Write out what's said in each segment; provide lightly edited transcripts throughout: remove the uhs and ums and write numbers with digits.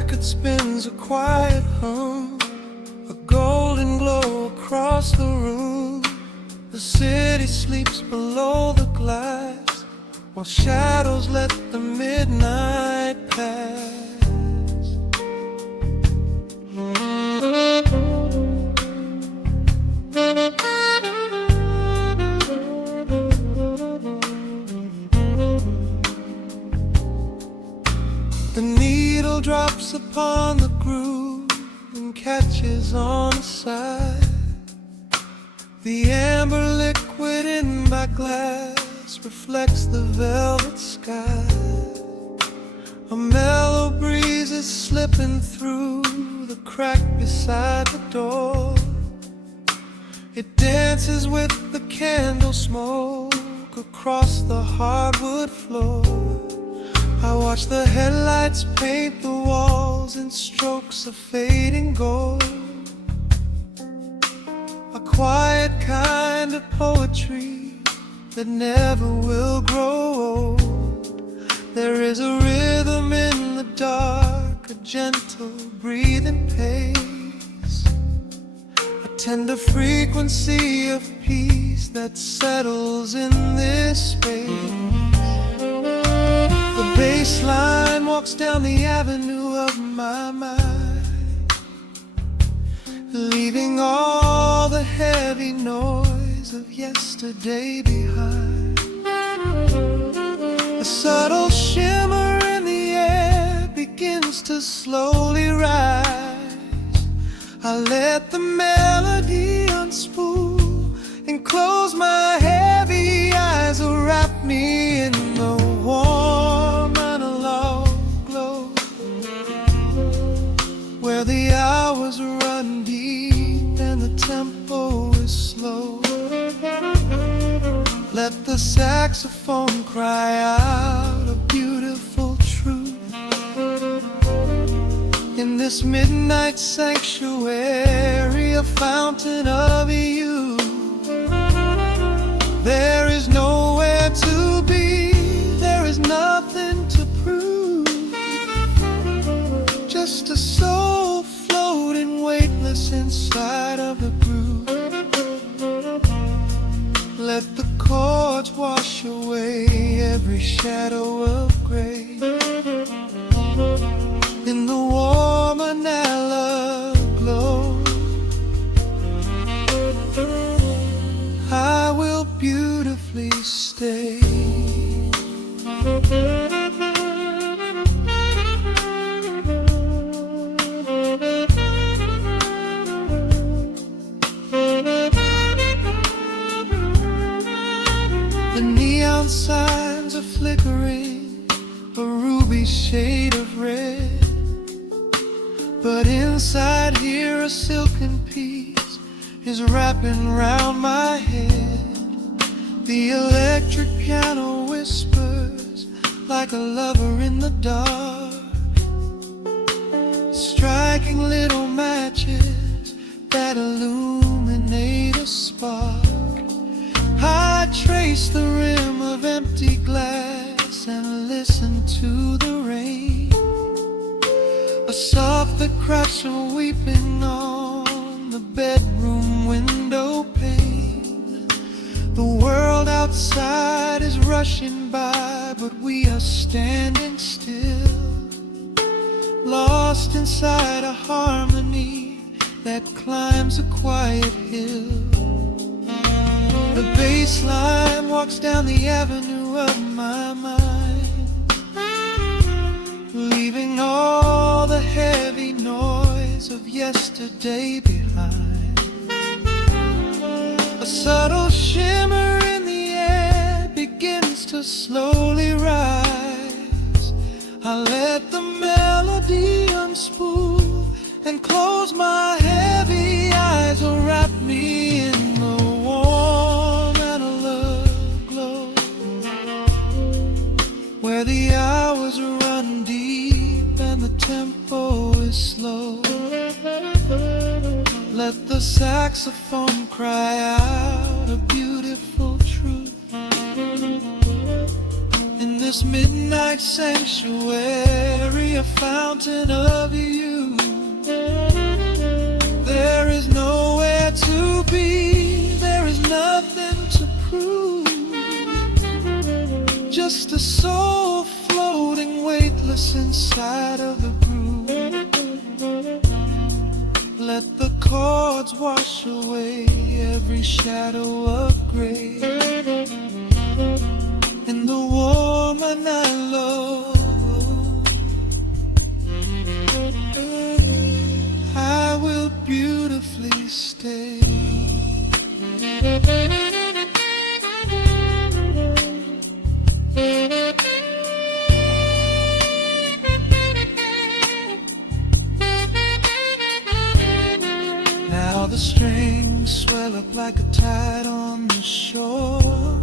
record spins a quiet hum, a golden glow across the room. The city sleeps below the glass, while shadows let the midnight pass. The needle drops upon the groove and catches on the side. The amber liquid in my glass reflects the velvet sky. A mellow breeze is slipping through the crack beside the door. It dances with the candle smoke across the hardwood floor. I watch the headlights paint the walls in strokes of fading gold. A quiet kind of poetry that never will grow old. There is a rhythm in the dark, a gentle breathing pace, a tender frequency of peace that settles in this space. The bass line walks down the avenue of my mind, leaving all the heavy noise of yesterday behind. A subtle shimmer in the air begins to slowly rise. I let the melody unspool and close my heavy eyes, wrap me in the warm analog glow, where the hours run deep and the tempo is slow. Let the saxophone cry out a beautiful truth. In this midnight sanctuary, a fountain of youth. There is nowhere to be, there is nothing to prove. Just a soul floating weightless inside of the groove. Let the chords wash away every shadow of gray. In the warm analog glow, I will beautifully stay. The neon signs are flickering, a ruby shade of red. But inside here a silken peace is wrapping round my head. The electric piano whispers like a lover in the dark, striking little matches that illuminate a spark. I trace the rim of empty glass and listen to the rain, a soft crash weeping on the bedroom window pane. The world outside is rushing by, but we are standing still, lost inside a harmony that climbs a quiet hill. The bass line walks down the avenue of my mind, leaving all the heavy noise of yesterday behind. A subtle shimmer in the air begins to slowly rise. I let the melody unspool and close my heavy eyes, or wrap me in the warm analog glow, where the hours run deep and the tempo is slow. Let the saxophone cry out a beautiful truth. In this midnight sanctuary, a fountain of you. There is nowhere to be, there is nothing to prove. Just a soul floating weightless inside of the groove. Let the chords wash away every shadow of gray. In the woman I love, I will beautifully stay. Now the strings swell up like a tide on the shore,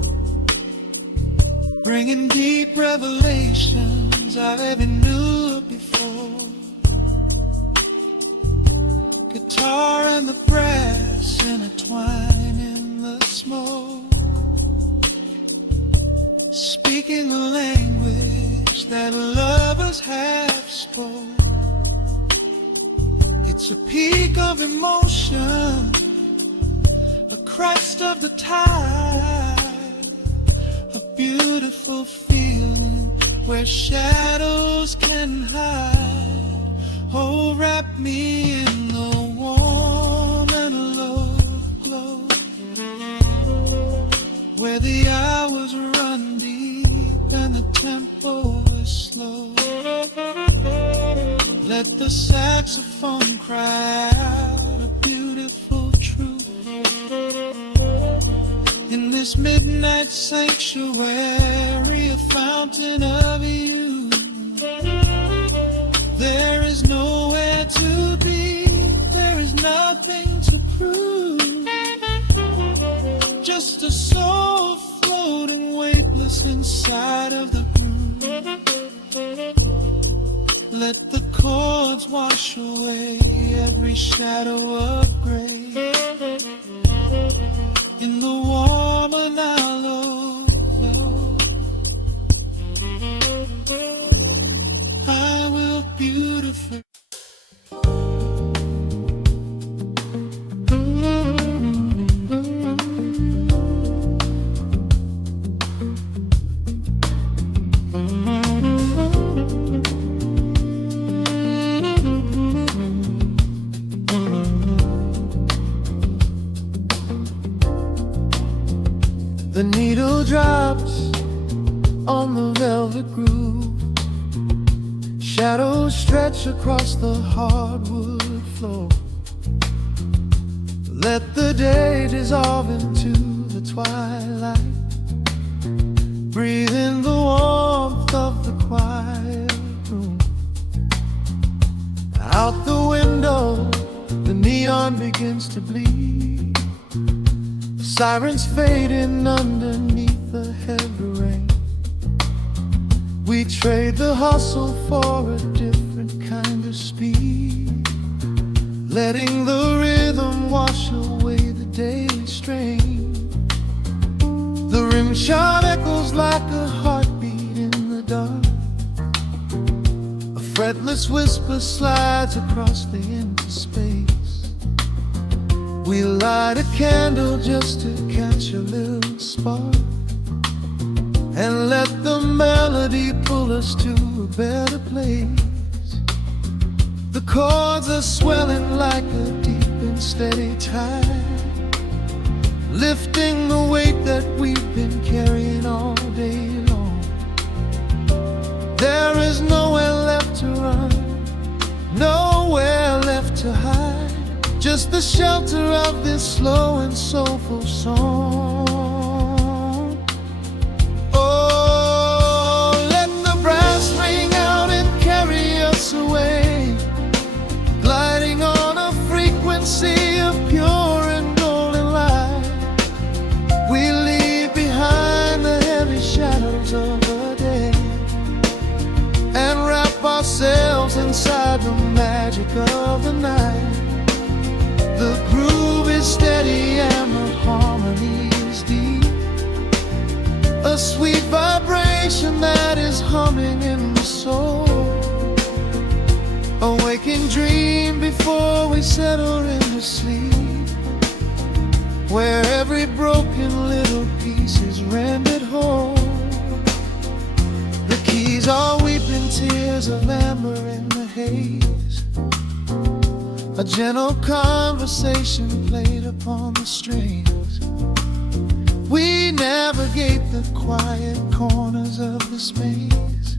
bringing deep revelations I've ever knew before. Guitar and the brass intertwine in the smoke, speaking a language that lovers have spoke. It's a peak of emotion, a crest of the tide, a beautiful feeling where shadows can hide. Oh, wrap me in the warm and love glow, where the hours run deep and the tempo is slow. Let the saxophone cry out a beautiful truth. In this midnight sanctuary, a fountain of you. There is nowhere to be, there is nothing to prove. Just a soul floating weightless inside of the groove. Let the chords wash away every shadow of gray. In the warm and hollow, I will beautifully. The needle drops on the velvet groove. Shadows stretch across the hardwood floor. Let the day dissolve into the twilight. Breathe in the warmth of the quiet room. Out the window, the neon begins to bleed. Sirens fading underneath the heavy rain. We trade the hustle for a different kind of speed, letting the rhythm wash away the daily strain. The rim shot echoes like a heartbeat in the dark. A fretless whisper slides across the empty space. We light a candle just to catch a little spark, and let the melody pull us to a better place. The chords are swelling like a deep and steady tide, lifting the weight that we've been carrying all day long. There is nowhere left to run, nowhere left to hide. Just the shelter of this slow and soulful song. Oh, let the brass ring out and carry us away, gliding on a frequency of pure and golden light. We leave behind the heavy shadows of the day and wrap ourselves inside the magic of the night. The groove is steady and the harmony is deep, a sweet vibration vibration that is humming in the soul. A waking dream before we settle into sleep, where every broken little piece is rendered whole. The keys are weeping tears of amber in the haze, a gentle conversation played upon the strings. We navigate the quiet corners of this maze,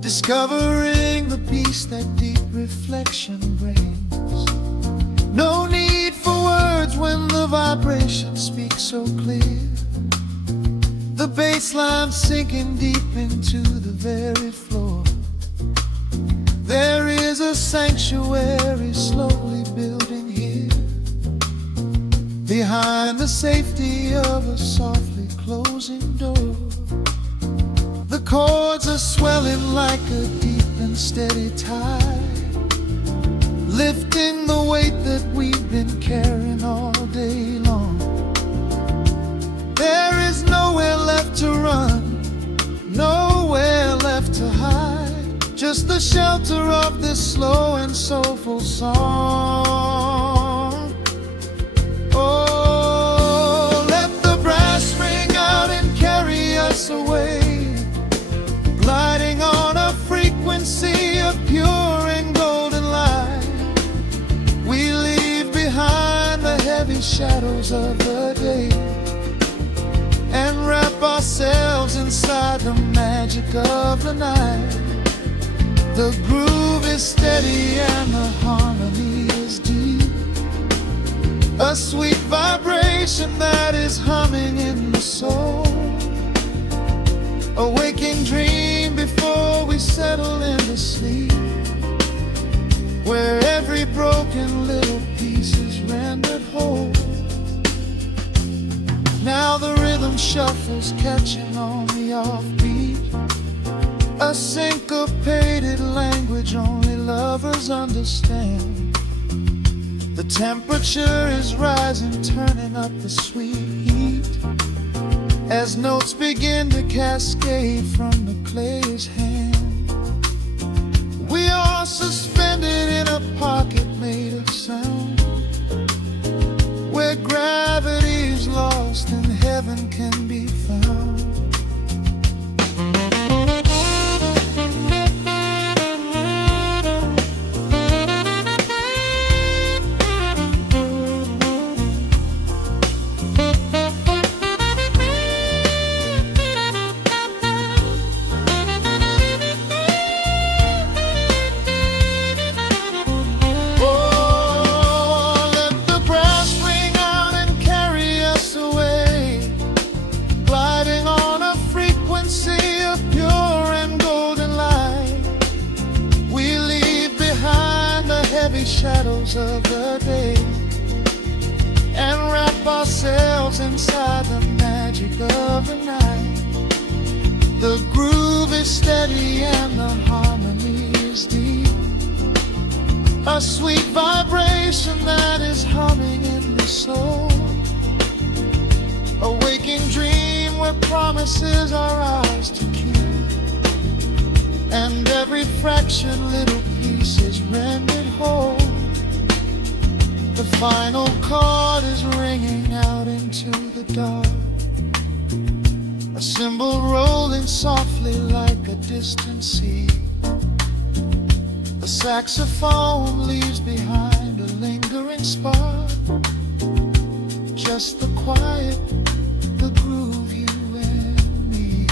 discovering the peace that deep reflection brings. No need for words when the vibration speaks so clear, the bass line sinking deep into the very floor. There is a sanctuary slowly building here, behind the safety of a softly closing door. The chords are swelling like a deep and steady tide, lifting the weight that we've been carrying all day long. There is nowhere left to run, nowhere left to hide, just the shelter of this slow and soulful song. Oh, let the brass ring out and carry us away, gliding on a frequency of pure and golden light. We leave behind the heavy shadows of the day and wrap ourselves inside the magic of the night. The groove is steady and the harmony is deep, a sweet vibration that is humming in the soul. A waking dream before we settle into sleep, where every broken little piece is rendered whole. Now the rhythm shuffles, catching on the offbeat, a syncopated language only lovers understand. The temperature is rising, turning up the sweet heat, as notes begin to cascade from the clay's hand. We are suspended in a pocket made of sound, where gravity is lost and heaven can be found. Shadows of the day and wrap ourselves inside the magic of the night. The groove is steady and the harmony is deep, a sweet vibration that is humming in the soul. A waking dream where promises are ours to keep, and every fraction little piece is rendered whole. The final chord is ringing out into the dark, a cymbal rolling softly like a distant sea. The saxophone leaves behind a lingering spark, just the quiet, the groove, you and me.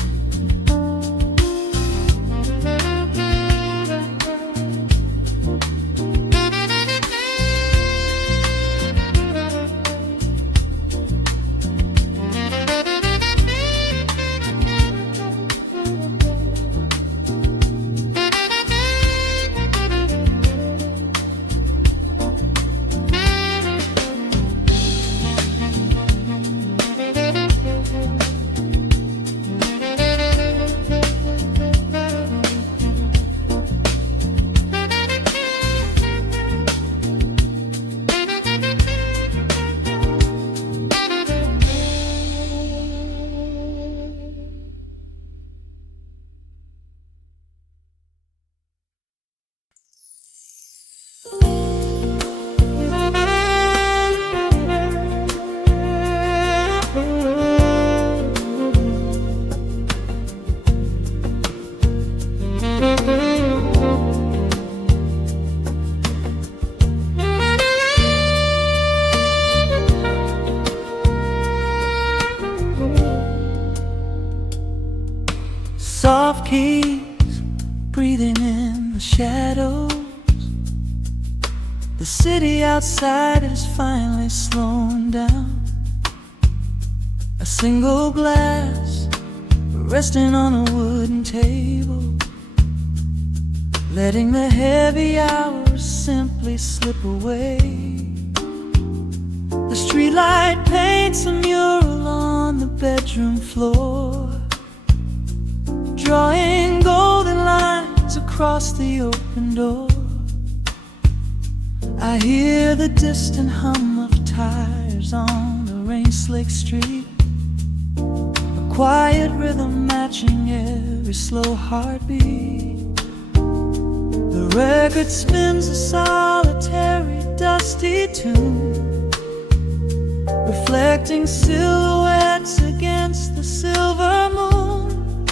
Soft keys breathing in the shadows. The city outside is finally slowing down. A single glass resting on a wooden table, letting the heavy hours simply slip away. The streetlight paints a mural on the bedroom floor, drawing golden lines across the open door. I hear the distant hum of tires on the rain-slicked street, a quiet rhythm matching every slow heartbeat. The record spins a solitary, dusty tune, reflecting silhouettes against the silver moon.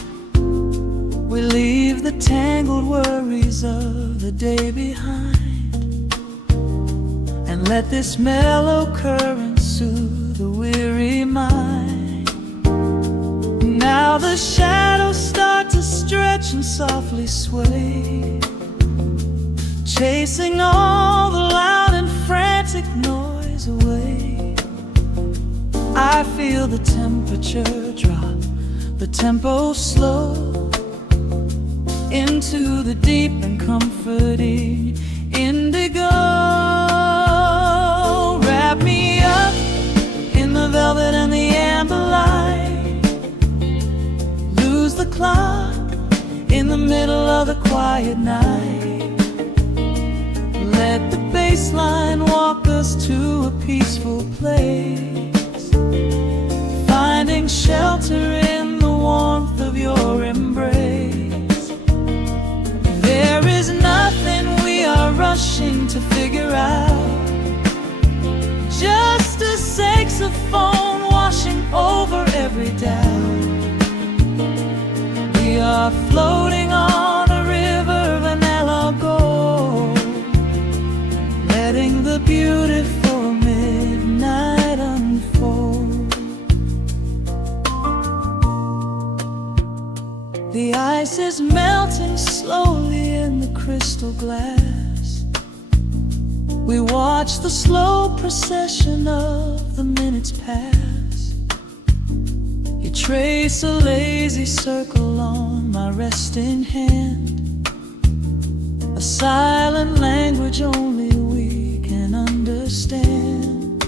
We leave the tangled worries of the day behind, and let this mellow current soothe the weary mind. Now the shadows start to stretch and softly sway, chasing all the loud and frantic noise away. I feel the temperature drop, the tempo slow, into the deep and comforting indigo. Wrap me up in the velvet and the amber light, lose the clock in the middle of the quiet night. Let the bass line walk us to a peaceful place, finding shelter in the warmth of your embrace. There is nothing we are rushing to figure out, just a saxophone washing over every doubt. We are floating on a river, vanilla gold, letting the beautiful midnight unfold. The ice is melting slowly in the crystal glass. We watch the slow procession of the minutes pass. You trace a lazy circle on my resting hand, a silent language only we can understand.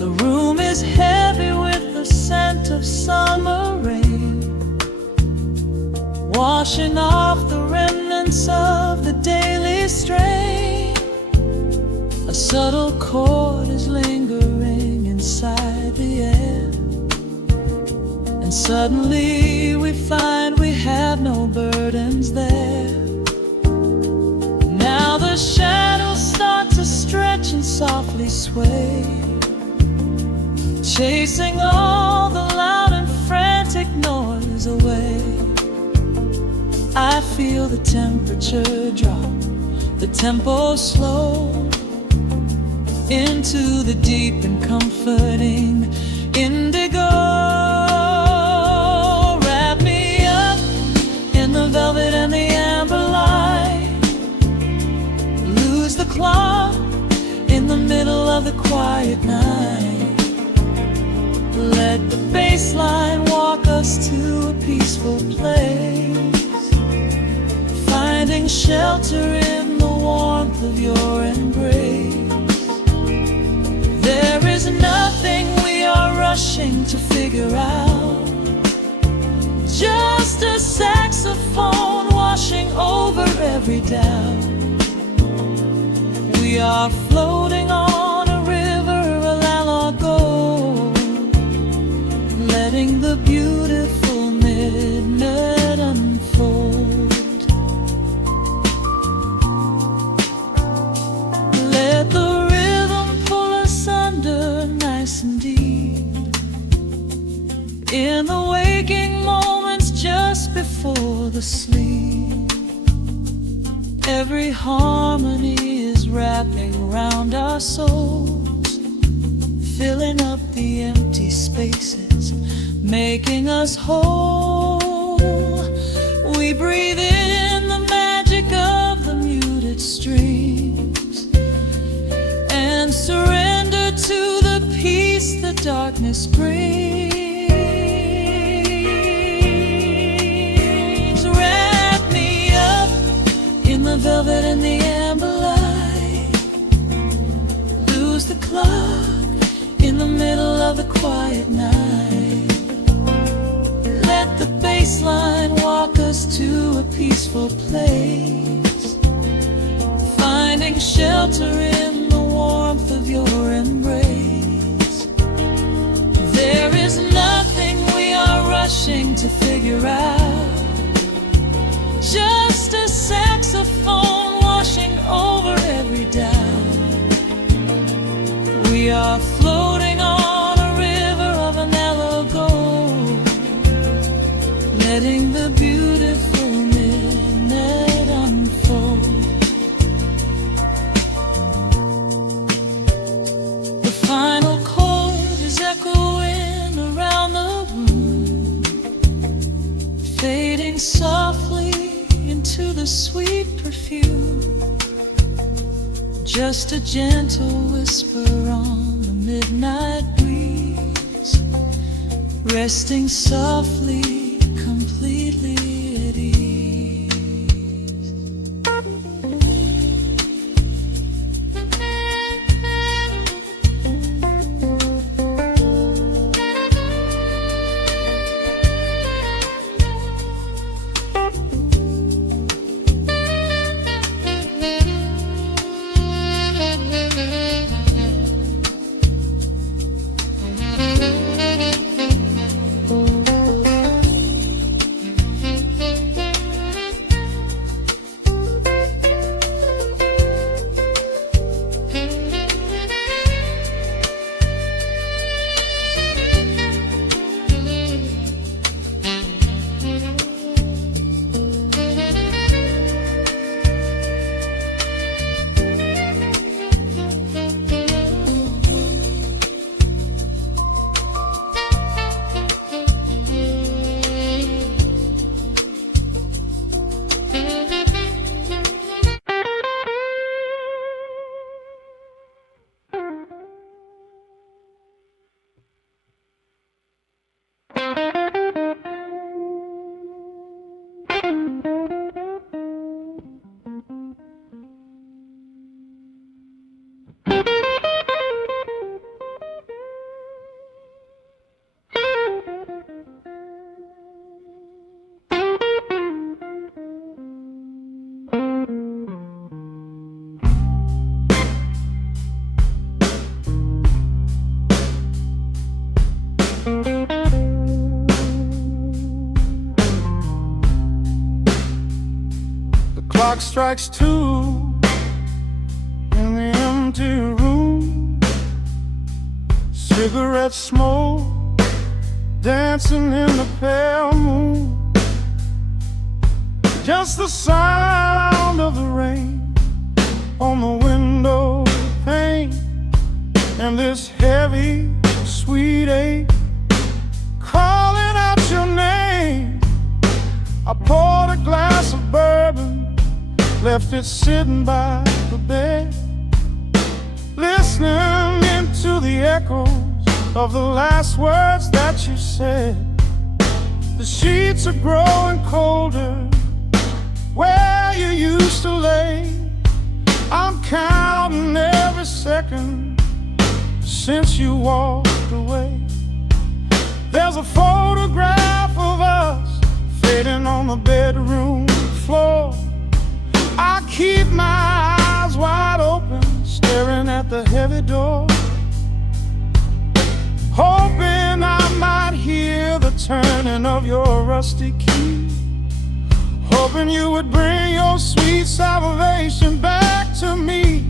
The room is heavy with the scent of summer rain, washing off the remnants of the daily strain. A subtle chord is lingering inside the air, and suddenly we find we have no burdens there. Now the shadows start to stretch and softly sway, chasing all the loud and frantic noise away. I feel the temperature drop, the tempo slow, into the deep and comforting indigo. Wrap me up in the velvet and the amber light, lose the clock in the middle of the quiet night. Let the bass line walk us to a peaceful place, finding shelter in the warmth of your embrace. There is nothing we are rushing to figure out, just a saxophone washing over every doubt. We are floating on a river, a landlocked gold, letting the beautiful midnight unfold. never sleep. Every harmony is wrapping around our souls, filling up the empty spaces, making us whole. We breathe in the magic of the muted streams and surrender to the peace the darkness brings. Wrap me up in the velvet and the amber light. Lose the clock in the middle of the quiet night. Let the bass line walk us to a peaceful place, finding shelter in the warmth of your embrace. There is nothing we are rushing to figure out, just a saxophone washing over every doubt. We are floating on a river of an mellow gold, letting the beautiful midnight unfold. The final chord is echoing around the room, fading softly into the sweet perfume. Just a gentle whisper on the midnight breeze, resting softly, completely at ease. Clock strikes 2 in the empty room. Cigarette smoke dancing in the pale moon. Just the sound of the rain on the window pane, and this heavy, sweet ache calling out your name. I poured a glass of bourbon, left it sitting by the bed, listening into the echoes of the last words that you said. The sheets are growing colder where you used to lay. I'm counting every second since you walked away. There's a photograph of us fading on the bedroom floor. I keep my eyes wide open, staring at the heavy door, hoping I might hear the turning of your rusty key, hoping you would bring your sweet salvation back to me.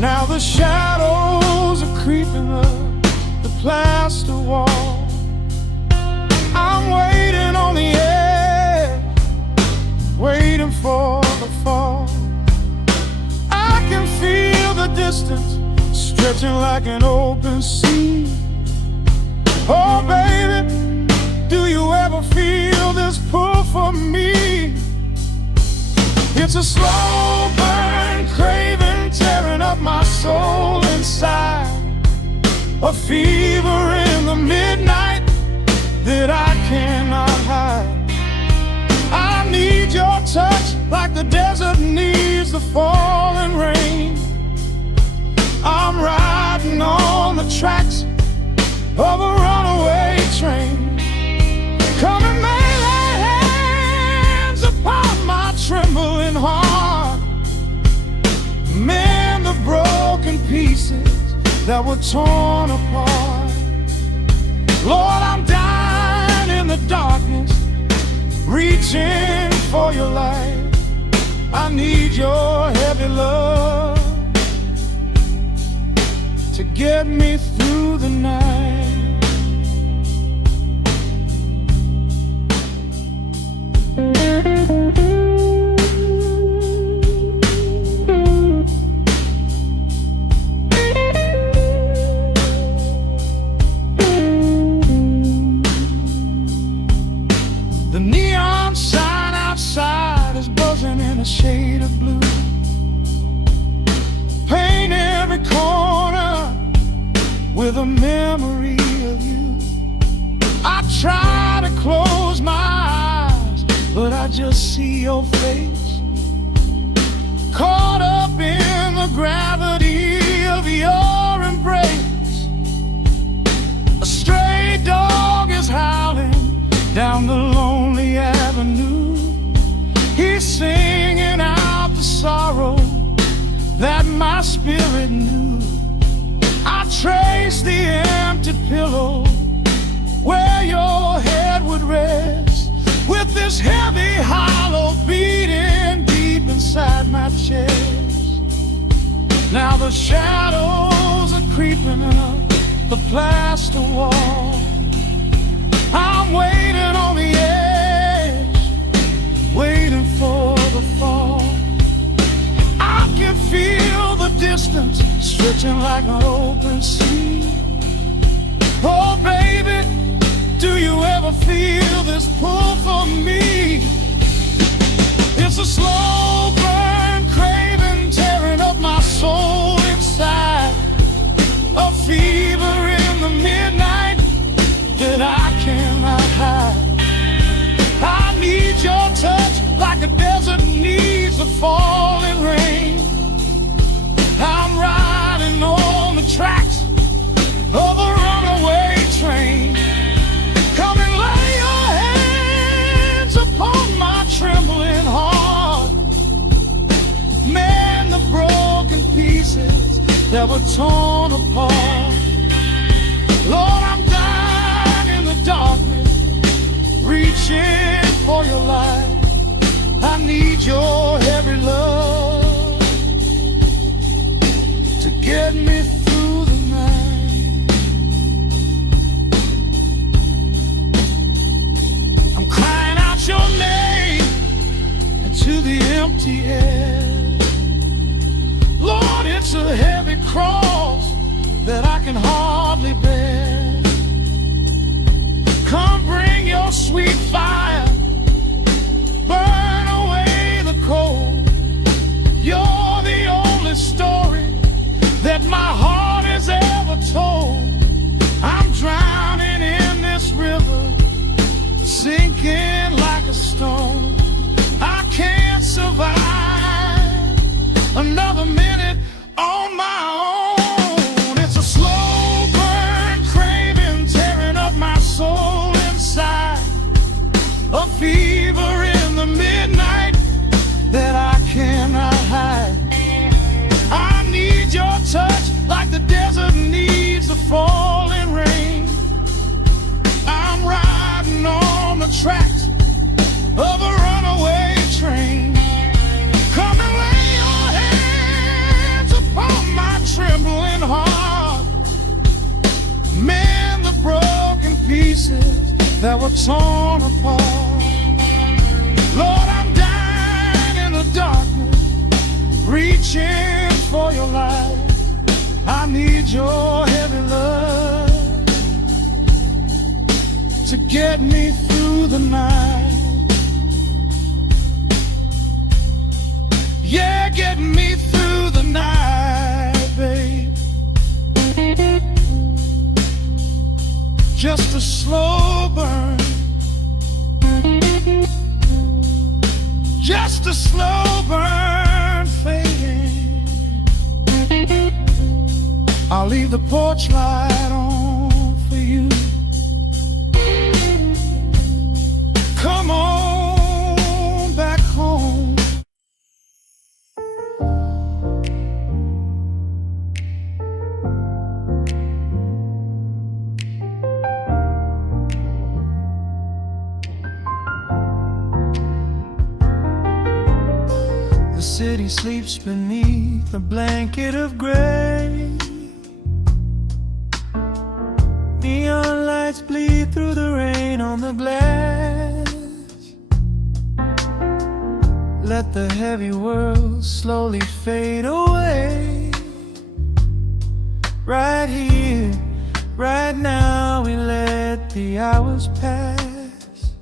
Now the shadows are creeping up the plaster wall. I'm waiting on the waterfall. I can feel the distance stretching like an open sea. Oh baby, do you ever feel this pull for me? It's a slow burn craving tearing up my soul inside, a fever in the midnight that I cannot hide. I need your touch like the desert needs the falling rain. I'm riding on the tracks of a runaway train. Come and lay hands upon my trembling heart. Mend the broken pieces that were torn apart. Lord, I'm dying in the darkness, reaching for your light. I need your heavy love to get me through the night. The neon sign outside is buzzing in a shade of blue. Paint every corner with a memory of you. I try to close my eyes, but I just see your face, caught up in the gravity of your embrace. A stray dog is howling down the lonely avenue. He's singing out the sorrow that my spirit knew. I trace the empty pillow where your head would rest, with this heavy hollow beating deep inside my chest. Now the shadows are creeping up the plaster wall. I'm waiting on the edge, waiting for the fall. I can feel the distance stretching like an open sea. Oh baby, do you ever feel this pull for me? It's a slow burn craving tearing up my soul inside, a fever in the midnight that I cannot hide. I need your touch like a desert needs the falling rain. I'm riding on the tracks of a runaway train. Come and lay your hands upon my trembling heart. Mend the broken pieces that were torn apart. Lord, I'm dying in the darkness, reaching for your light. I need your heavy love to get me through the night. I'm crying out your name into the empty air. Lord, it's a heavy cross that I can hardly bear. Come bring your sweet fire, burn away the cold. You're the only story that my heart has ever told. I'm drowning in this river, sinking like a stone. I can't survive another minute on my own. It's a slow burn craving tearing up my soul inside, a fever in the midnight that I cannot hide. I need your touch like the desert needs the falling rain. I'm riding on the tracks of a runaway train. Come and lay your hands upon my trembling heart. Mend the broken pieces that were torn apart. Lord, I'm dying in the dark, your heavy love to get me through the night. Yeah, get me through the night, babe. Just a slow burn, just a slow burn fading. I'll leave the porch light on for you. Come on back home. The city sleeps beneath a blanket of gray. Neon lights bleed through the rain on the glass. Let the heavy world slowly fade away. Right here, right now, we let the hours pass.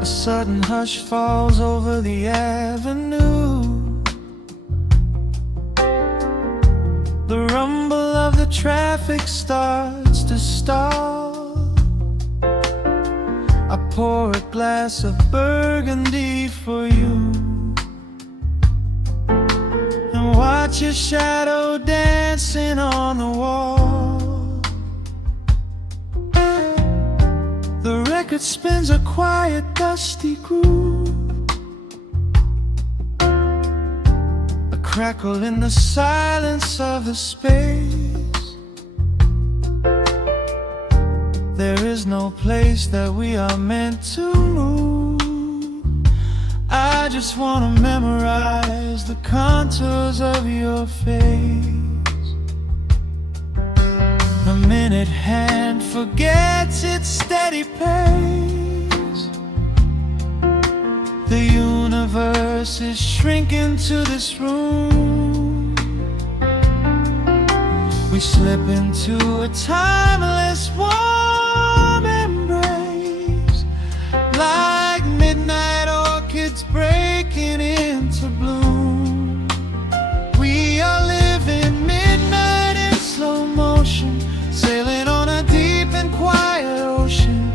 A sudden hush falls over the avenue. The rumble of the traffic starts to stall. I pour a glass of burgundy for you and watch your shadow dancing on the wall. The record spins a quiet, dusty groove. A crackle in the silence of the space. There is no place that we are meant to move. I just wanna memorize the contours of your face. The minute hand forgets its steady pace. The universe is shrinking to this room. We slip into a timeless warm embrace, like midnight orchids breaking into bloom. We are living midnight in slow motion, sailing on a deep and quiet ocean,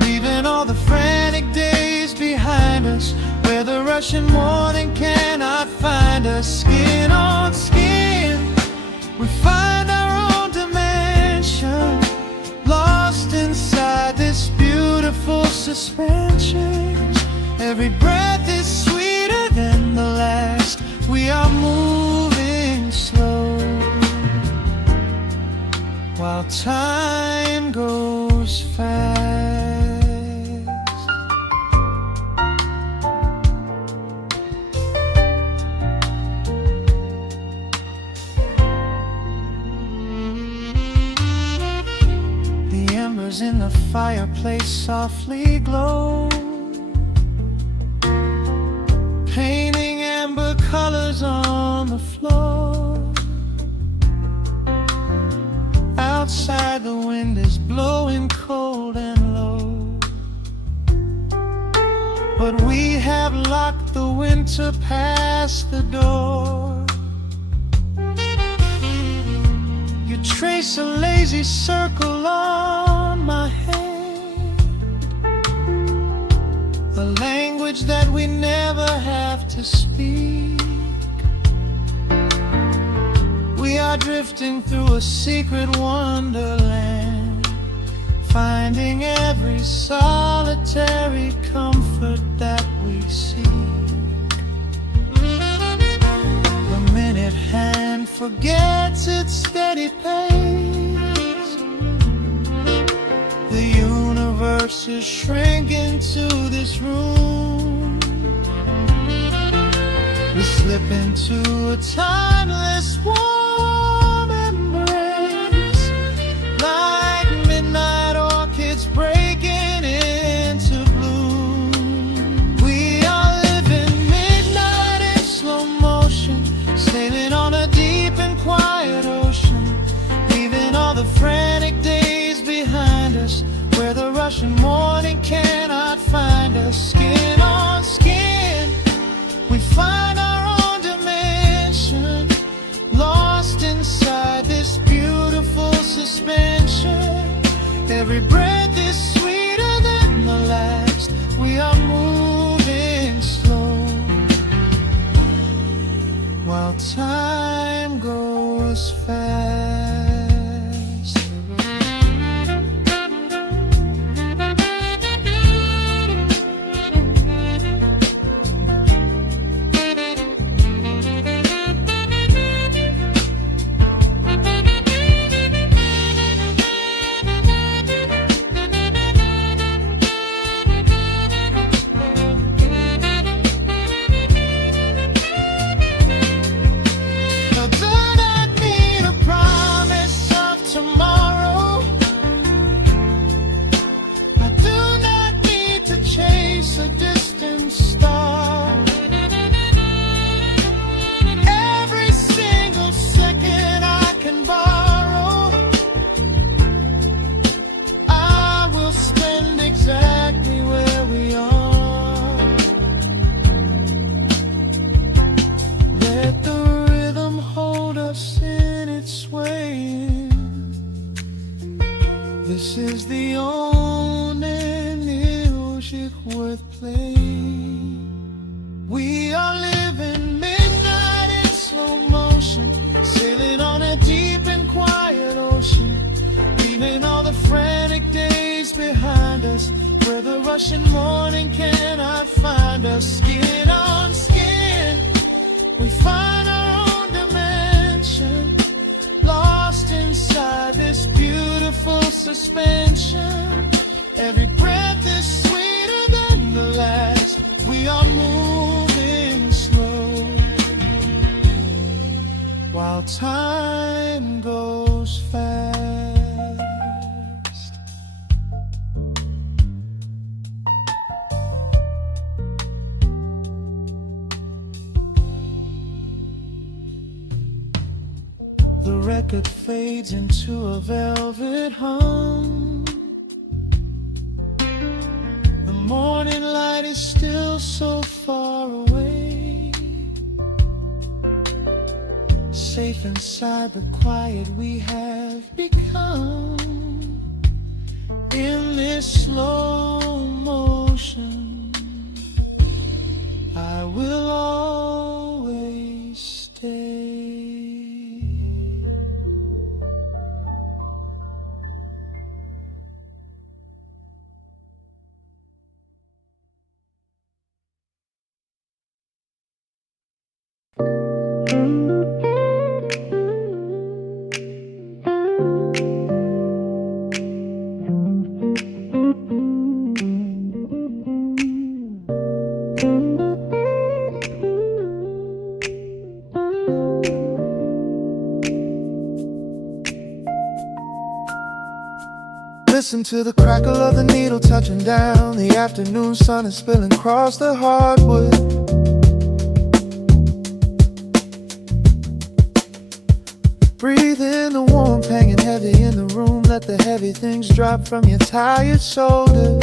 leaving all the frantic days behind us, where the rushing morning cannot find us. Skin on skin, we find our own dimension, lost inside this beautiful suspension. Every breath is sweeter than the last. We are moving slow, while time goes fast. The embers in the fireplace softly glow, painting amber colors on the floor. Outside the wind is blowing cold and low, but we have locked the winter past the door. You trace a lazy circle on my hand, a language that we never have to speak. We are drifting through a secret wonderland, finding every solitary comfort that we seek. The minute hand forgets its steady pace. The universe is shrinking to this room. We slip into a timeless warm embrace, like midnight orchids breaking into bloom. We are living midnight in slow motion, sailing on a deep and quiet ocean. We find our own dimension, lost inside this beautiful suspension. Every breath is sweeter than the last. We are moving slow, while time goes fast. A distant star. Every single second I can borrow, I will spend exactly where we are. Let the rhythm hold us in its swaying. This is the only music worth playing. We are living midnight in slow motion, sailing on a deep and quiet ocean, leaving all the frantic days behind us, where the rushing morning cannot find us. Skin on skin, we find our own dimension, lost inside this beautiful suspension. Every breath is sweeter than the last. We are moving slow, while time goes fast. The record fades into a velvet hum. The morning light is still so far away. Safe inside the quiet we have become. In this slow motion, I will always stay. Listen to the crackle of the needle touching down. The afternoon sun is spilling across the hardwood. Breathe in the warmth hanging heavy in the room. Let the heavy things drop from your tired shoulder.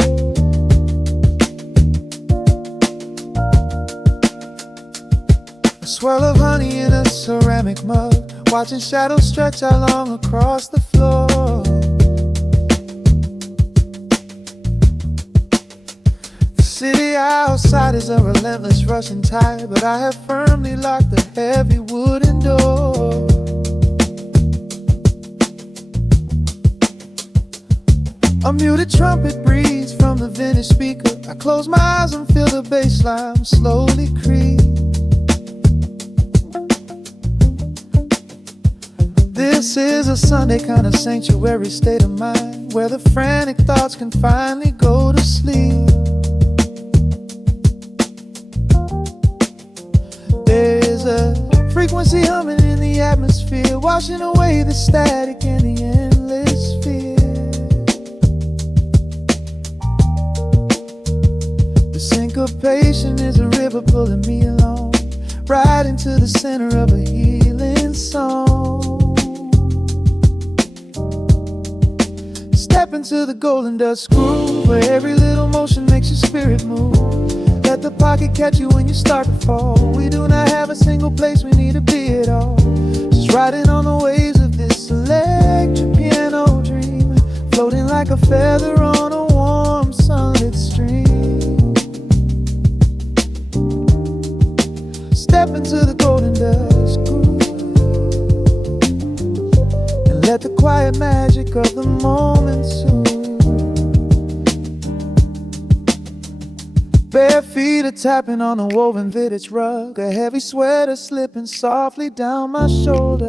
A swirl of honey in a ceramic mug, watching shadows stretch out long across the floor. The city outside is a relentless rushing tide, but I have firmly locked the heavy wooden door. A muted trumpet breathes from the vintage speaker. I close my eyes and feel the bass line slowly creep. This is a Sunday kind of sanctuary state of mind, where the frantic thoughts can finally go to sleep. There's a frequency humming in the atmosphere, washing away the static and the endless fear. The syncopation is a river pulling me along, right into the center of a healing song. Step into the golden dust groove, where every little motion makes your spirit move. Let the pocket catch you when you start to fall. single place we need to be at all. Just riding on the waves of this electric piano dream, floating like a feather on a warm sunlit stream. Step into the golden dust groove and let the quiet magic of the moment soothe. Bare feet are tapping on a woven vintage rug, a heavy sweater slipping softly down my shoulder.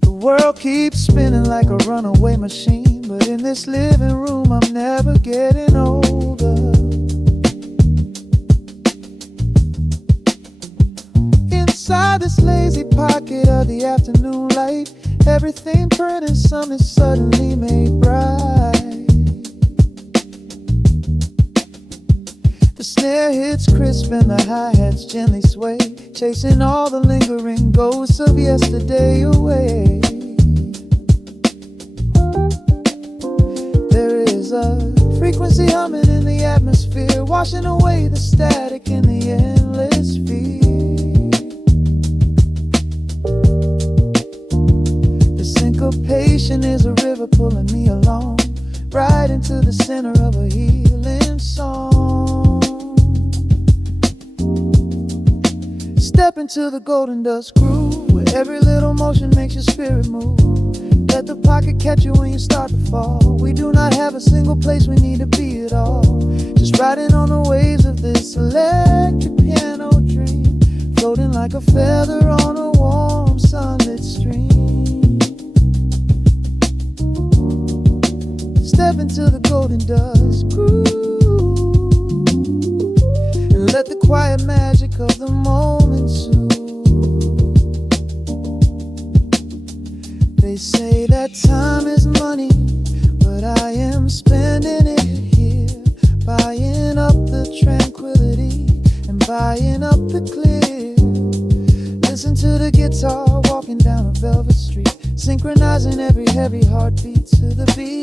The world keeps spinning like a runaway machine, but in this living room I'm never getting older. Inside this lazy pocket of the afternoon light, everything burning, something suddenly made bright. The snare hits crisp and the hi-hats gently sway, chasing all the lingering ghosts of yesterday away. There is a frequency humming in the atmosphere, washing away the static in the endless fear. Syncopation is a river pulling me along, right into the center of a healing song. Step into the golden dust groove, where every little motion makes your spirit move. Let the pocket catch you when you start to fall. We do not have a single place we need to be at all. Just riding on the waves of this electric piano dream, floating like a feather on a warm sunlit stream. Step into the golden dust groove and let the quiet magic of the moment soothe. They say that time is money, but I am spending it here, buying up the tranquility and buying up the clear. Listen to the guitar walking down a velvet street, synchronizing every heavy heartbeat to the beat.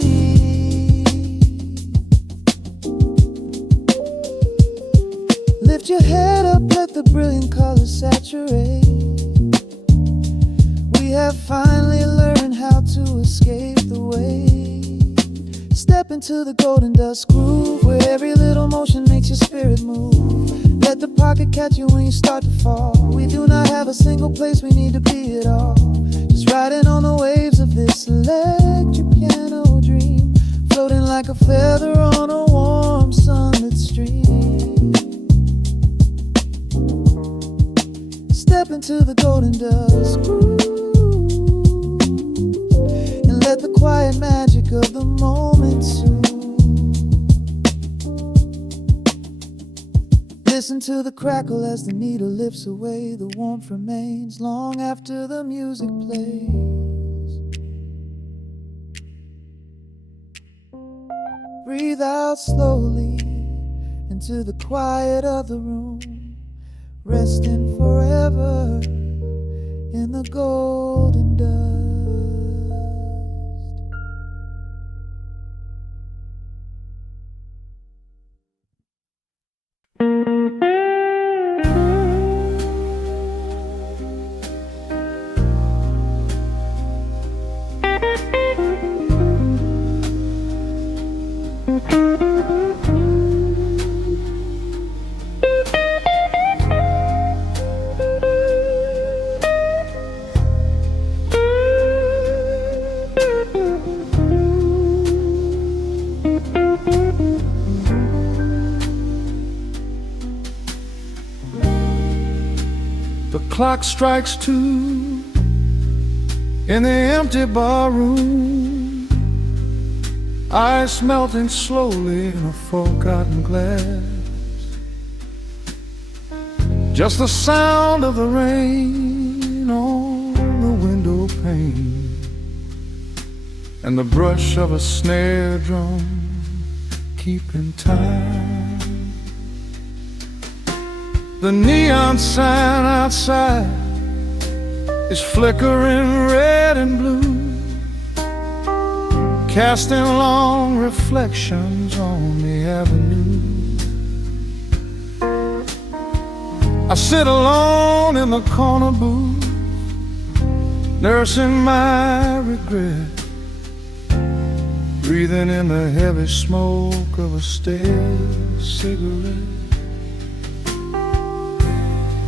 Lift your head up, let the brilliant colors saturate. We have finally learned how to escape the wave. Step into the golden dust groove, where every little motion makes your spirit move. Let the pocket catch you when you start to fall. We do not have a single place we need to be at all. Just riding on the waves of this electric piano dream, floating like a feather on a warm sunlit stream. Step into the golden dust groove and let the quiet magic of the moment soothe. Listen to the crackle as the needle lifts away. The warmth remains long after the music plays. Breathe out slowly into the quiet of the room, resting forever in the golden dust. The clock strikes 2 in the empty bar room, ice melting slowly in a forgotten glass. Just the sound of the rain on the window pane and the brush of a snare drum keeping time. The neon sign outside is flickering red and blue, casting long reflections on the avenue. sit alone in the corner booth, nursing my regret, breathing in the heavy smoke of a stale cigarette.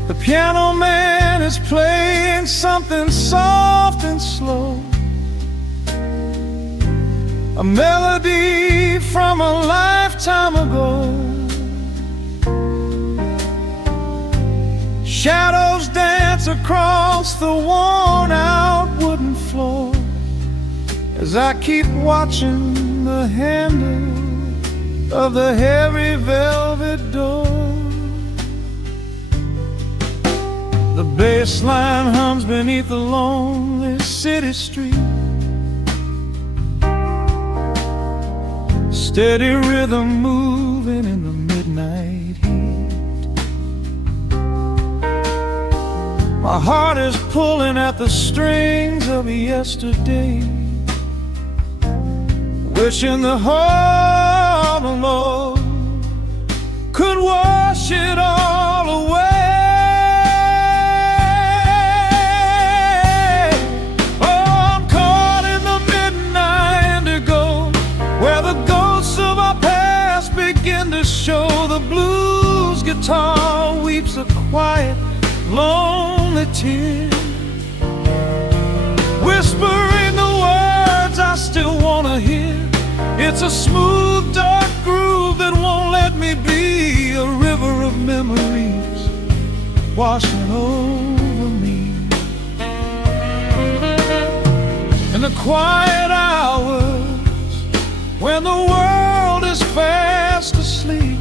The piano man is playing something soft and slow, a melody from a lifetime ago. Shadows dance across the worn-out wooden floor as I keep watching the handle of the heavy velvet door. The bass line hums beneath the lonely city street, steady rhythm moving in the midnight heat. My heart is pulling at the strings of yesterday, wishing the heart alone could wash it all away. Show the blues guitar weeps a quiet, lonely tear, whispering the words I still wanna hear. It's a smooth, dark groove that won't let me be, a river of memories washing over me. In the quiet hours when the world is fast asleep,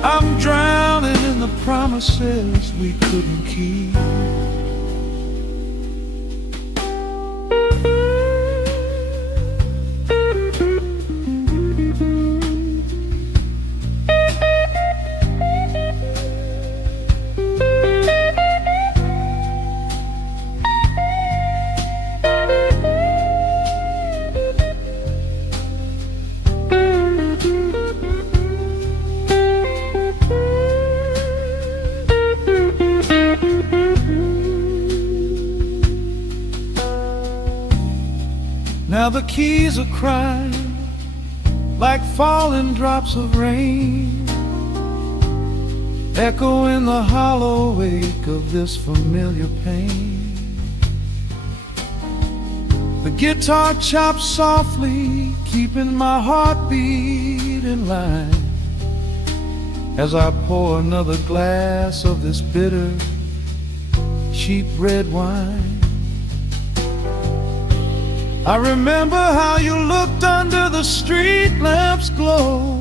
I'm drowning in the promises we couldn't keep. Now the keys are crying like falling drops of rain, echo in the hollow wake of this familiar pain. The guitar chops softly, keeping my heartbeat in line, as I pour another glass of this bitter, cheap red wine. I remember how you looked under the street lamp's glow,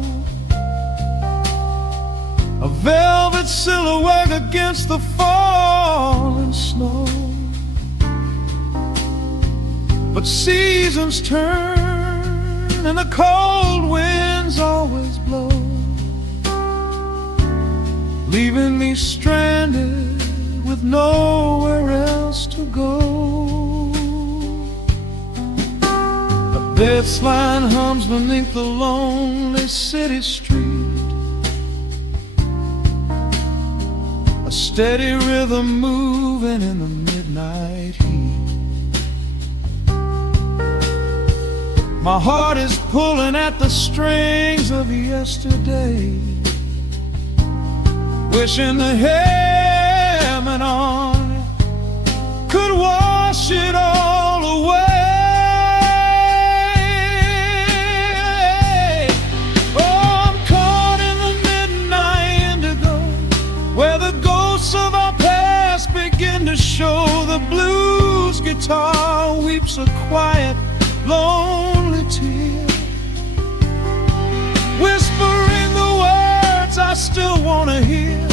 a velvet silhouette against the falling snow. But seasons turn and the cold winds always blow, leaving me stranded with nowhere else to go. This line hums beneath the lonely city street, a steady rhythm moving in the midnight heat. My heart is pulling at the strings of yesterday, wishing the hammer on it could wash it all away. Show the blues guitar weeps a quiet, lonely tear, whispering the words I still wanna hear.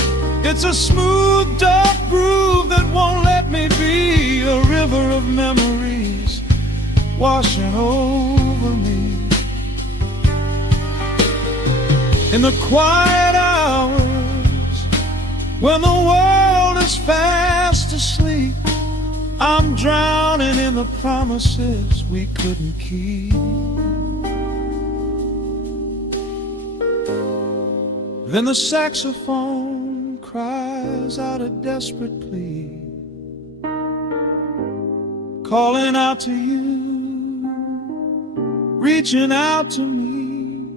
It's a smooth, dark groove that won't let me be, a river of memories washing over me. In the quiet hours when the world is fast asleep, I'm drowning in the promises we couldn't keep. Then the saxophone cries out a desperate plea, calling out to you, reaching out to me.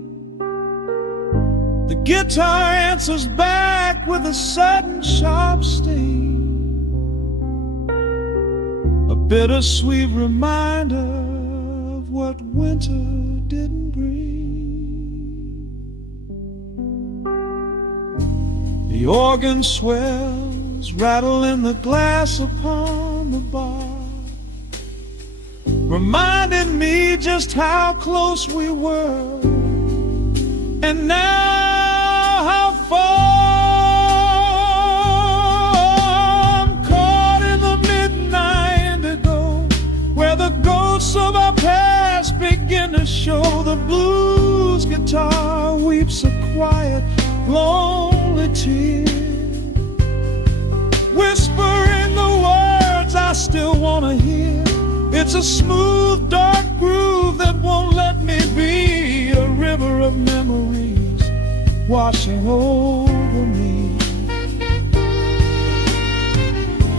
The guitar answers back with a sudden sharp sting, a bittersweet reminder of what winter didn't bring. The organ swells, rattling the glass upon the bar, reminding me just how close we were, and now how far. I'm caught in the midnight indigo, where the ghosts of our past begin to show. The blues guitar weeps a quiet, lonely tear, whispering the words I still want to hear. It's a smooth, dark groove that won't let me be, a river of memories washing over me.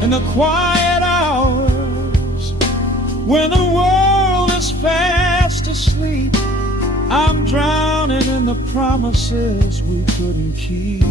In the quiet hours, when the world is fast asleep, I'm drowning in the promises we couldn't keep.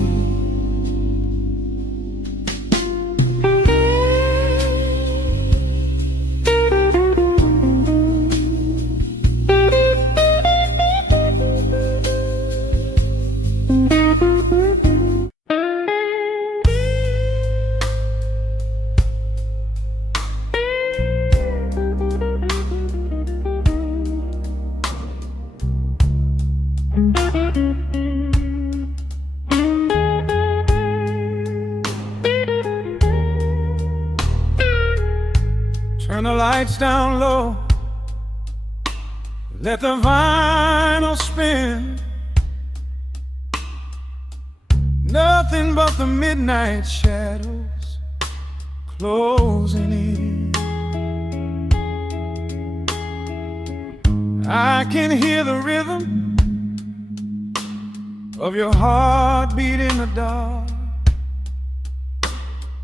Turn the lights down low, let the vinyl spin. Nothing but the midnight shadows closing in. I can hear the rhythm of your heartbeat in the dark,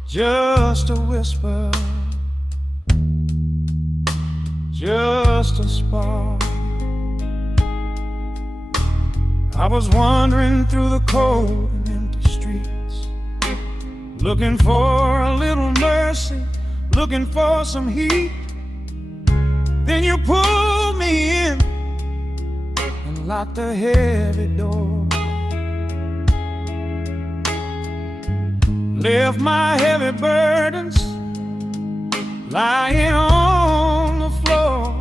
just a whisper, just a spark. I was wandering through the cold and empty streets, looking for a little mercy, looking for some heat. Then you pulled me in and locked the heavy door, left my heavy burdens lying on the floor.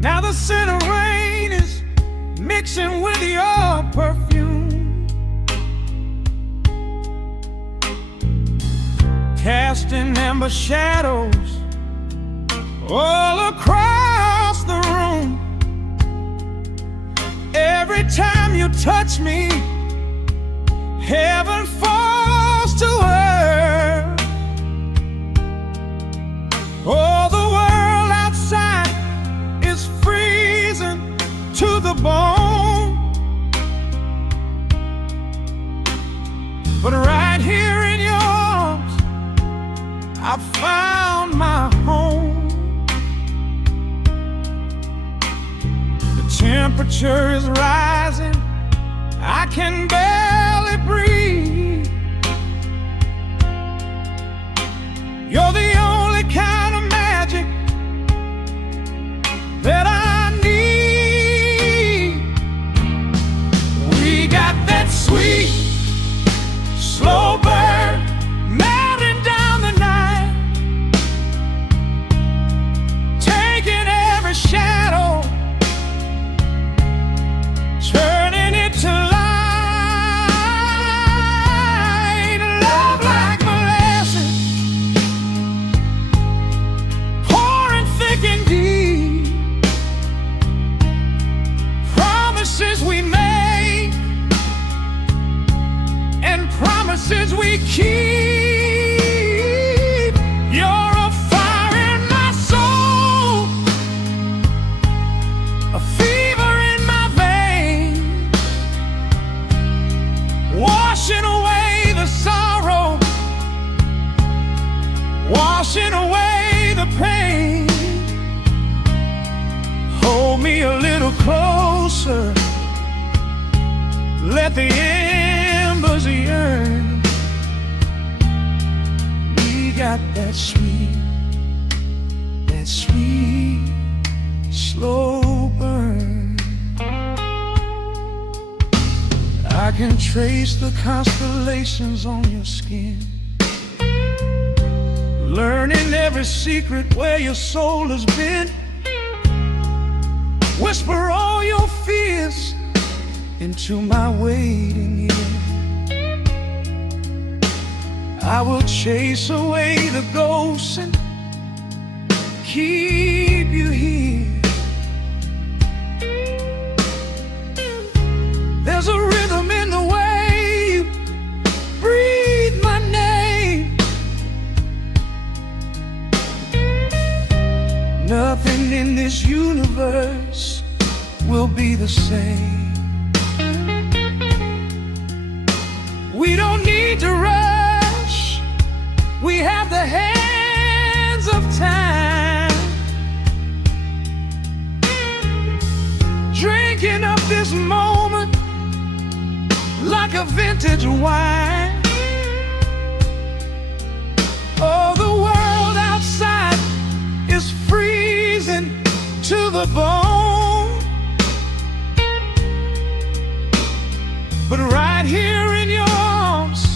Now the scent of rain is mixing with your perfume, casting amber shadows all across the room. Every time you touch me, heaven falls to earth. Oh, the world outside is freezing to the bone, but right here in your arms I found my home. The temperature is rising, I can barely breathe. You're the only kind of magic that I need. We got that sweet, slow burn melting down the night, taking every shadow, turning it to light. Love like molasses, pouring thick and deep. Promises we make and promises we keep. You're a fire in my soul, a fever in my veins, Let the embers yearn. We got that sweet slow burn. I can trace the constellations on your skin, learning every secret where your soul has been. Whisper all your fears into my waiting ear. I will chase away the ghosts and keep you here. There's a rhythm in the way you breathe my name. Nothing in this universe will be the same. We don't need to rush. We have the hands of time, drinking up this moment like a vintage wine. Oh, the world outside is freezing to the bone, but right here in your arms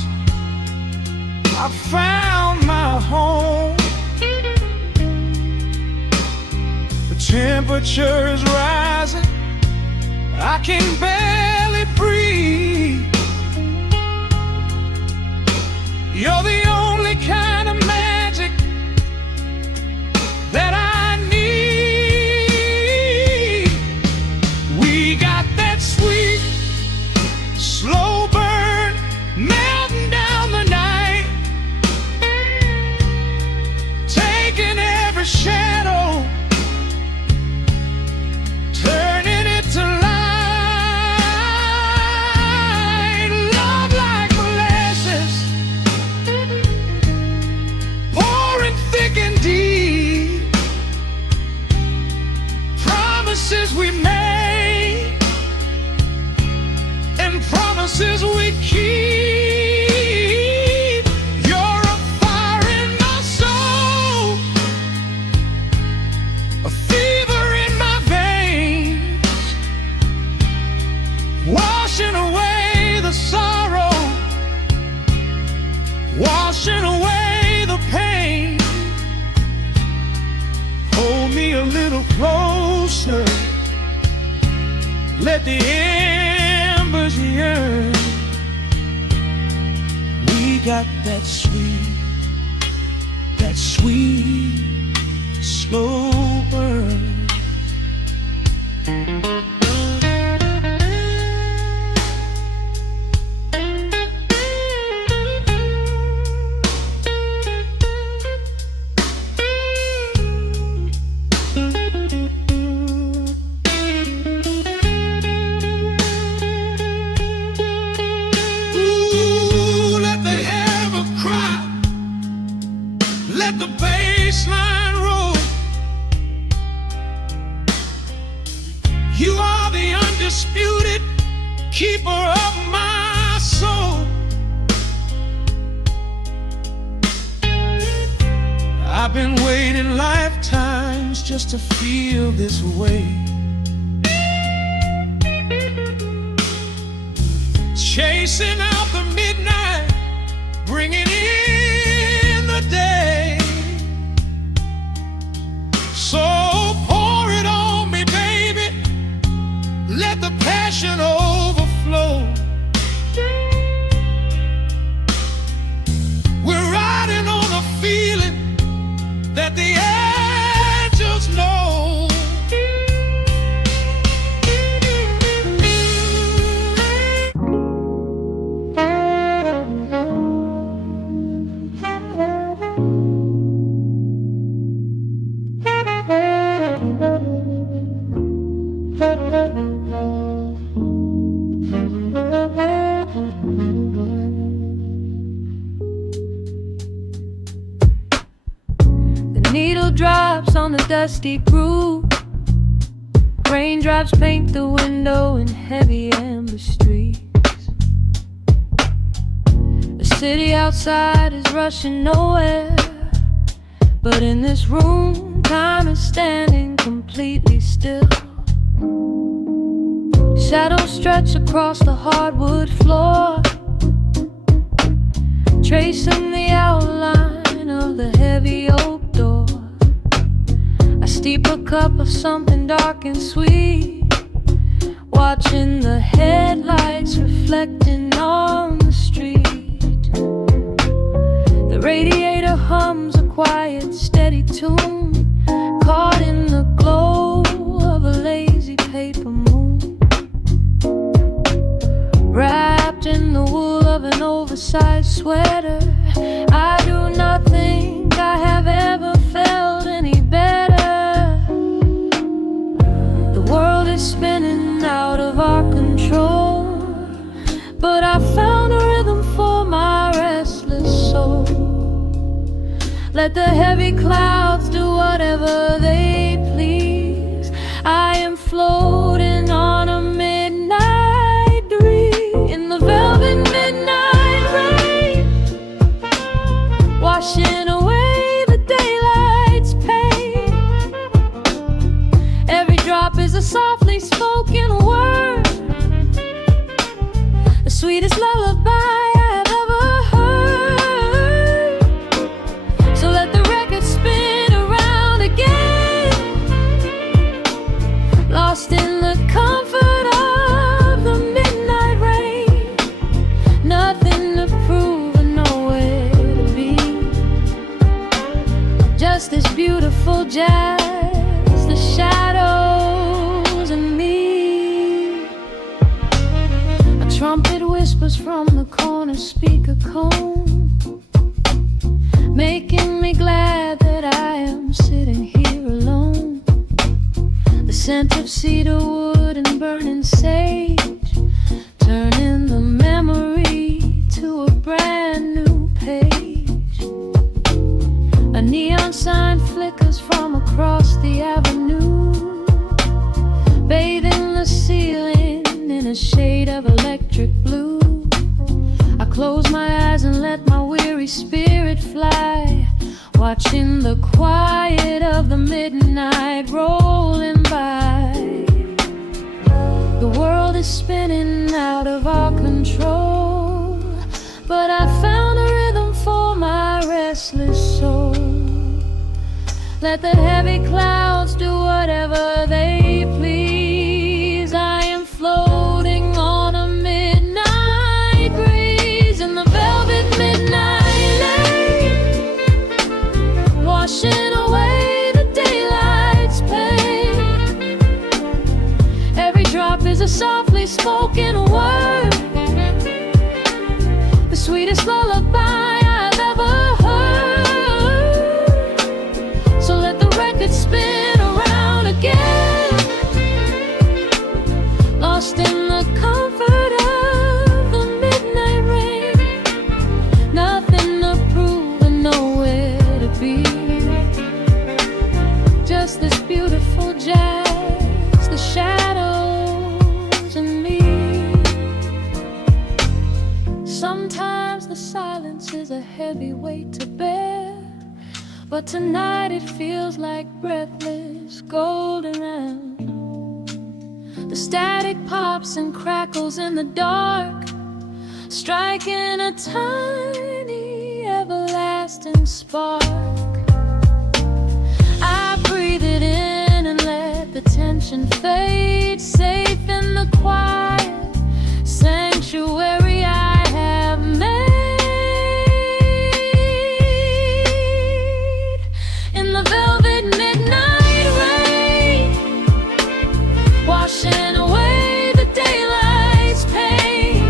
I found my home. The temperature is rising, I can barely breathe. You're the only kind of magic that I need. We got that sweet, slow burn melting down the night, taking every shadow, turning it to light. Love like molasses, pouring thick and deep. Promises we made and promises we keep. You're a fire in my soul, a fever in my veins, washing away the sorrow, washing away the pain. Hold me a little closer, let the embers yearn. We got that sweet, slow burn. Ooh, let the ever cry, let the bass line roll. You are the undisputed keeper of my soul. I've been waiting lifetimes just to feel this way, chasing out the midnight, bringing in the day. So pour it on me, baby, let the passion overflow. We're riding on a feeling that the angels know. Needle drops on the dusty groove. Raindrops paint the window in heavy amber street. city outside is rushing nowhere, but in this room, time is standing completely still. Shadows stretch across the hardwood floor, tracing the outline of the heavy oak door. I steep a cup of something dark and sweet, watching the headlights reflecting on the street. The radiator hums a quiet, steady tune, caught in the glow of a lazy paper moon. Wrapped in the wool of an oversized sweater, I do not think I have ever felt any better. The world is spinning out of our control, but I found a rhythm for my restless soul. Let the heavy clouds do whatever they please. I am floating on a midnight breeze in the velvet midnight rain, washing away the daylight's pain. Every drop is a softly spoken word, the sweetest lullaby I have ever heard. So let the record spin around again, lost in the comfort of the midnight rain. Nothing to prove and nowhere to be, just this beautiful jazz, the shadows and me. A trumpet whispers from the corner speaker cone, making me glad that I am sitting here alone. The scent of cedar wood and burning sage, turning the memory to a brand new page. A neon sign flickers from across the avenue, bathing the ceiling in a shade of electric blue. I close my eyes and let my weary spirit fly, watching the quiet of the midnight rolling by. The world is spinning out of our control, but I found a rhythm for my restless soul. Let the heavy clouds do whatever they please. I am floating on a midnight breeze in the velvet midnight lane, washing away the daylight's pain. Every drop is a softly spoken word, the sweetest lullaby I've ever heard. So let the record spin around again, lost in the comfort of the midnight rain. Nothing to prove and nowhere to be, just this beautiful jazz, the shadows and me. Sometimes the silence is a heavy weight to bear, but tonight it feels like breathless golden round. The static pops and crackles in the dark, striking a tiny everlasting spark. I breathe it in and let the tension fade, safe in the quiet sanctuary I have made. In the velvet midnight rain, washing away the daylight's pain.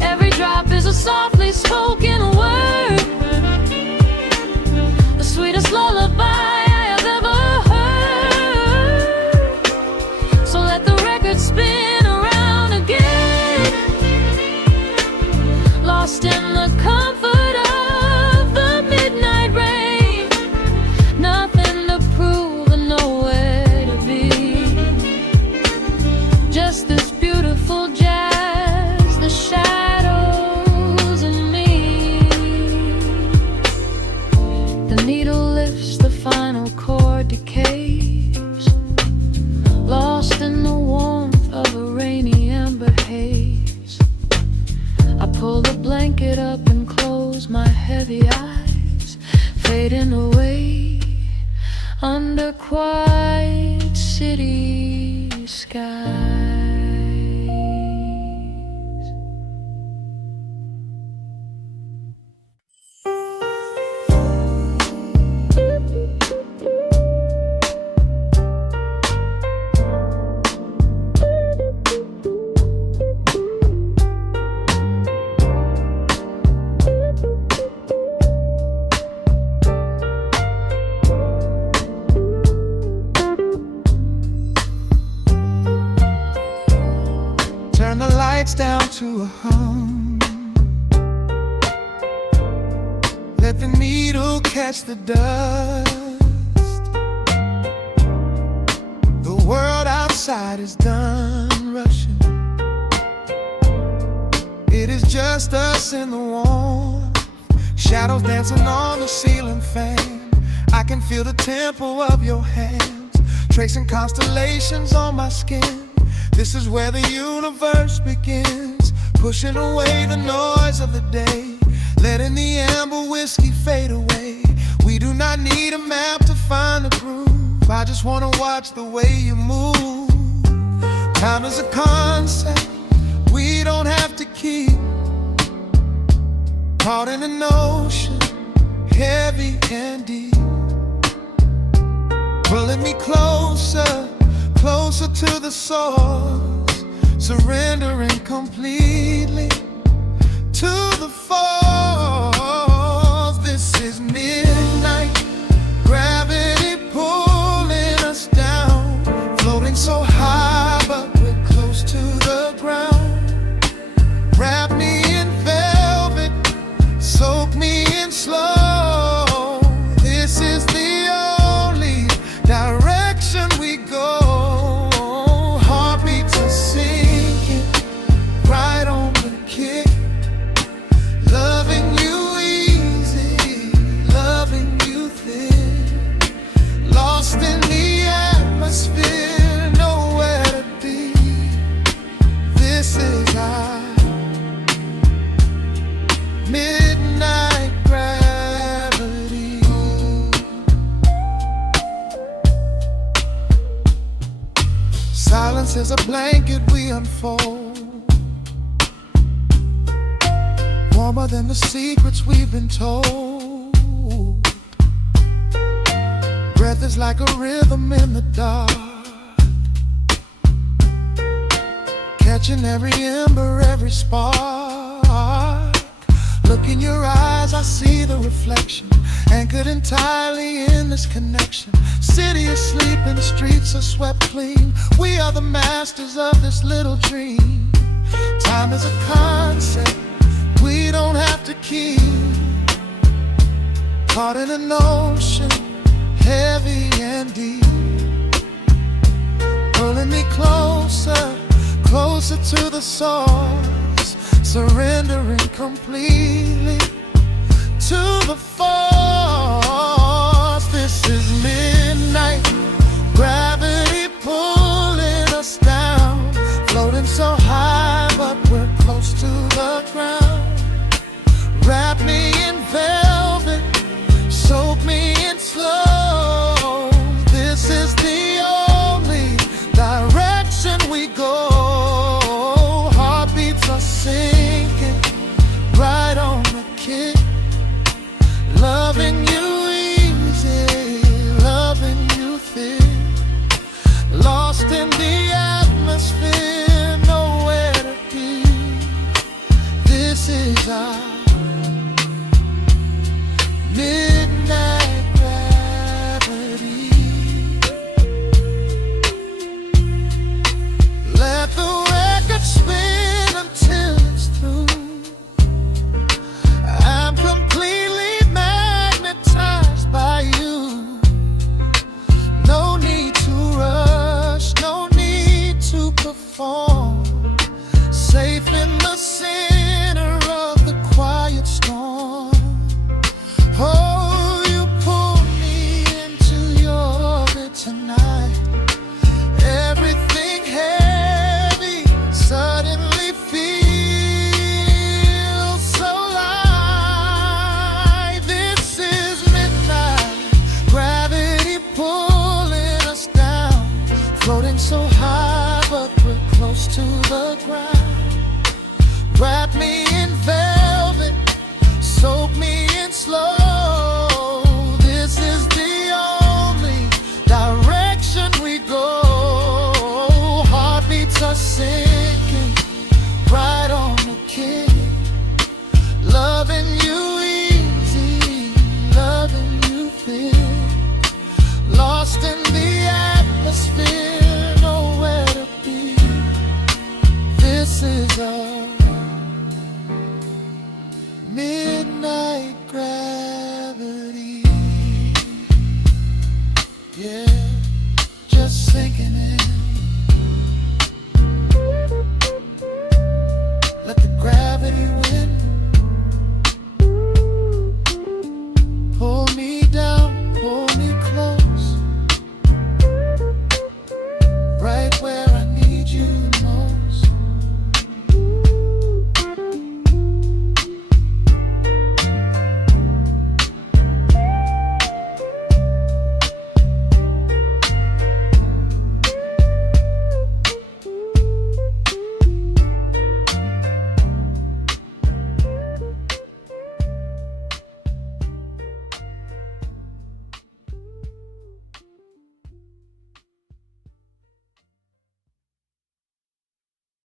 Every drop is a softly spoken word, the sweetest lullaby I have ever heard. So let the record spin around again, lost in the comfort of the midnight rain. Nothing to prove and nowhere to be, just this beautiful jazz, the shadows under quiet city skies. Turn the lights down to a hum. Let the needle catch the dust. The world outside is done rushing. It is just us in the warmth. Shadows dancing on the ceiling fan. I can feel the tempo of your hands, tracing constellations on my skin. This is where the universe begins, pushing away the noise of the day, letting the amber whiskey fade away. We do not need a map to find the groove. I just wanna watch the way you move. Time is a concept we don't have to keep. Caught in an ocean, heavy and deep, pulling me closer, closer to the source, surrendering completely to the force. This is midnight, gravity pulling us down, floating so high but we're close to the ground. Wrap me in velvet, soak me in slow. This is the only direction we go. Midnight gravity. Silence is a blanket we unfold, warmer than the secrets we've been told. Breath is like a rhythm in the dark, catching every ember, every spark. Look in your eyes, I see the reflection, anchored entirely in this connection. City asleep and the streets are swept clean. We are the masters of this little dream. Time is a concept we don't have to keep. Caught in an ocean, heavy and deep, pulling me closer, closer to the source, surrendering completely to the force. This is midnight, gravity pulling us down, floating so high but we're close to the ground. Wrap me in velvet, soak me in slow. This is the only direction we go. Heartbeats are sinking right on the kick. Loving you easy, loving you thick. Lost in the atmosphere, nowhere to be. This is our midnight gravity. Let the record spin until it's through. I'm completely magnetized by you. No need to rush, no need to perform. Safe in the center of the quiet storm. Oh, you pull me into your orbit tonight. Everything heavy suddenly feels so light. This is midnight, gravity pull the ground. Wrap me in velvet, soak me in slow. This is the only direction we go. Heartbeats are sinking right on the kick. Loving you easy, loving you thick. Lost in the atmosphere, nowhere to be. This is us.